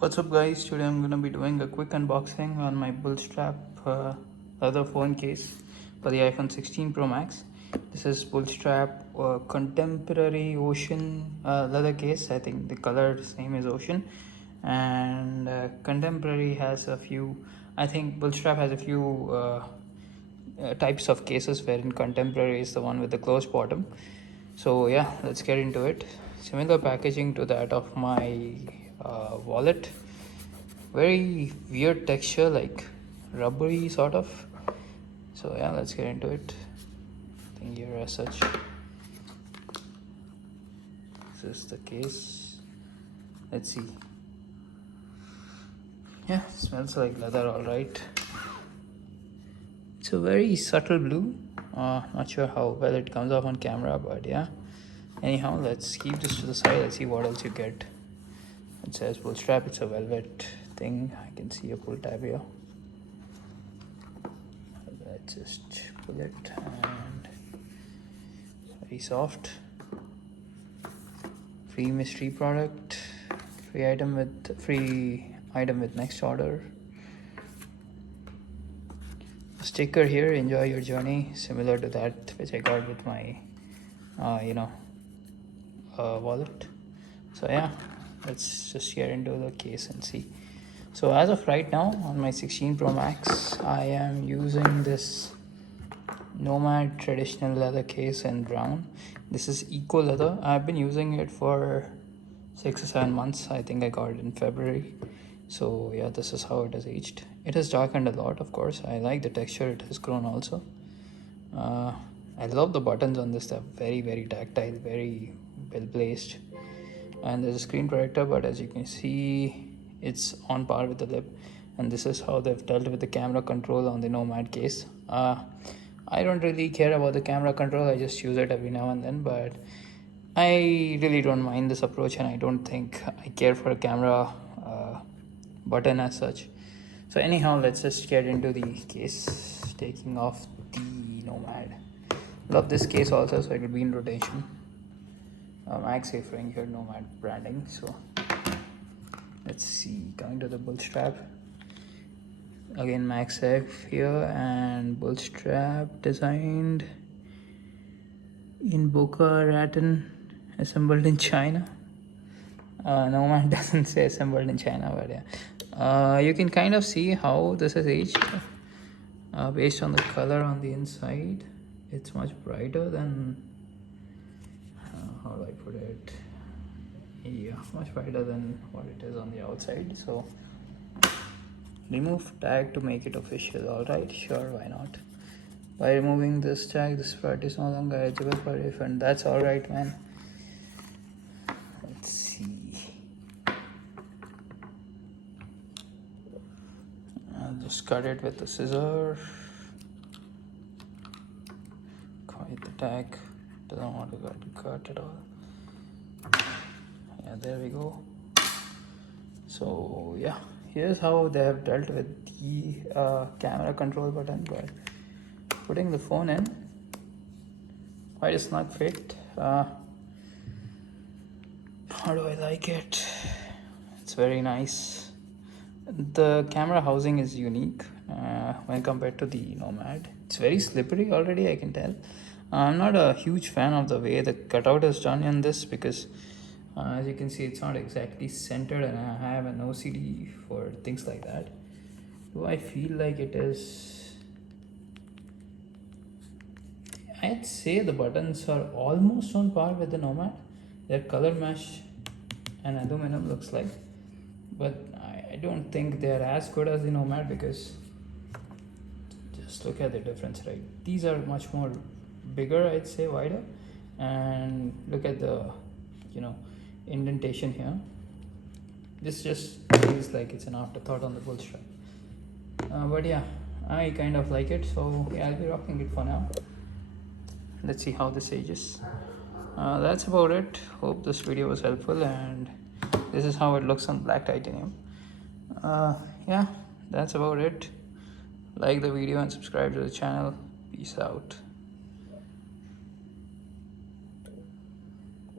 What's up guys, today I'm gonna be doing a quick unboxing on my Bullstrap leather phone case for the iPhone 16 Pro Max. This is Bullstrap contemporary ocean leather case. I think the color same is ocean, and contemporary has a few, I think Bullstrap has a few types of cases, wherein contemporary is the one with the closed bottom. So yeah, let's get into it. Similar packaging to that of my wallet. Very weird texture, like rubbery sort of. So yeah, let's get into it. I think here as such, this is the case. Let's see. Yeah, smells like leather, all right. It's a very subtle blue. Not sure how well it comes off on camera, but yeah. Anyhow, let's keep this to the side. Let's see what else you get. It says Bullstrap. It's a velvet thing. I can see a pull tab here. Let's just pull it, and very soft. Free mystery product. Free item with next order. A sticker here. Enjoy your journey. Similar to that which I got with my, wallet. So yeah, let's just get into the case and see. So as of right now on my 16 Pro Max, I am using this Nomad traditional leather case in brown. This is eco leather. I've been using it for 6 or 7 months. I think I got it in February. So yeah, this is how it has aged. It has darkened a lot, of course. I like the texture. It has grown also. I love the buttons on this. They're very, very tactile, very well placed. And there's a screen protector, but as you can see, it's on par with the lip. And this is how they've dealt with the camera control on the Nomad case. I don't really care about the camera control. I just use it every now and then, but I really don't mind this approach, and I don't think I care for a camera button as such. So anyhow, let's just get into the case. Taking off the Nomad. Love this case also, so it will be in rotation. MagSafe ring here, Nomad branding. So let's see, coming to the Bullstrap. Again, MagSafe here, and Bullstrap designed in Boca Raton, assembled in China. Nomad doesn't say assembled in China, but yeah. You can kind of see how this is aged based on the color on the inside. It's much brighter than, how do I put it? Yeah, much brighter than what it is on the outside. So remove tag to make it official. All right, sure, why not? By removing this tag, this product is no longer eligible for refund. That's all right, man. Let's see. I'll just cut it with the scissor. Quite the tag. Doesn't want to cut at all. Yeah, there we go. So yeah, here's how they have dealt with the camera control button by putting the phone in. Quite a snug fit. How do I like it? It's very nice. The camera housing is unique when compared to the Nomad. It's very slippery already, I can tell. I'm not a huge fan of the way the cutout is done in this, because as you can see, it's not exactly centered, and I have an OCD for things like that. Do I feel like it is? I'd say the buttons are almost on par with the Nomad. Their color mesh and aluminum looks like, but I don't think they're as good as the Nomad, because just look at the difference, right? These are much more bigger, I'd say, wider, and look at the indentation here. This just feels like it's an afterthought on the Bullstrap, but yeah, I kind of like it. So yeah, I'll be rocking it for now. Let's see how this ages. That's about it. Hope this video was helpful, and this is how it looks on black titanium. Yeah, that's about it. Like the video and subscribe to the channel. Peace out.